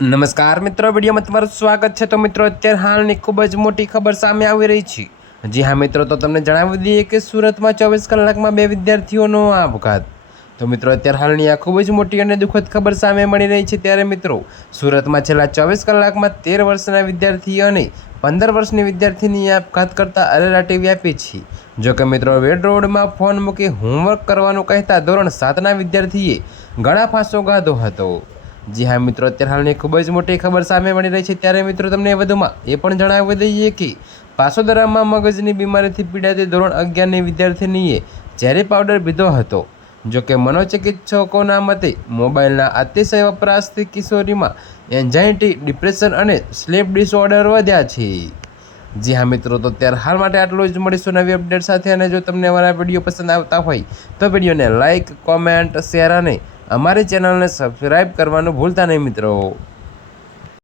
નમસ્કાર મિત્રો, વિડીયોમાં તમારું સ્વાગત છે। તો મિત્રો, અત્યારે હાલની ખૂબ જ મોટી ખબર સામે આવી રહી છે। જી હા મિત્રો, તો તમને જણાવી દઈએ કે સુરતમાં 24 કલાકમાં 2 વિદ્યાર્થીઓનો આપઘાત। તો મિત્રો, અત્યારે હાલની આ ખૂબ જ મોટી અને દુઃખદ ખબર સામે મળી રહી છે। ત્યારે મિત્રો, સુરતમાં છેલ્લા 24 કલાકમાં 13 વર્ષના વિદ્યાર્થી અને 15 વર્ષની વિદ્યાર્થીની આપઘાત કરતા અરેરાટી વ્યાપી છે। જોકે મિત્રો, વેડ રોડમાં ફોન મૂકી હોમવર્ક કરવાનું કહેતા ધોરણ 7ના વિદ્યાર્થીએ ગળા ફાંસો ગાધો હતો। જી હા મિત્રો, અત્યારે હાલની ખૂબ જ મોટી ખબર સામે મળી રહી છે। ત્યારે મિત્રો, તમને વધુમાં એ પણ જણાવી દઈએ કે પાસોદરામાં મગજની બીમારીથી પીડાતી ધોરણ 11ની વિદ્યાર્થીનીએ ઝેરી પાવડર પીધો હતો। જોકે મનોચિકિત્સકોના મતે મોબાઈલના અતિશય વપરાશથી કિશોરીમાં એન્ઝાયટી, ડિપ્રેશન અને સ્લીપ ડિસઓર્ડર વધ્યા છે। જી હા મિત્રો, તો ત્યારે હાલ માટે આટલું જ। મળીશું નવી અપડેટ સાથે। અને જો તમને અમારા વિડીયો પસંદ આવતા હોય તો વિડીયોને લાઇક, કોમેન્ટ, શેર અને અમારી ચેનલને સબસ્ક્રાઈબ કરવાનું ભૂલતા નહીં મિત્રો।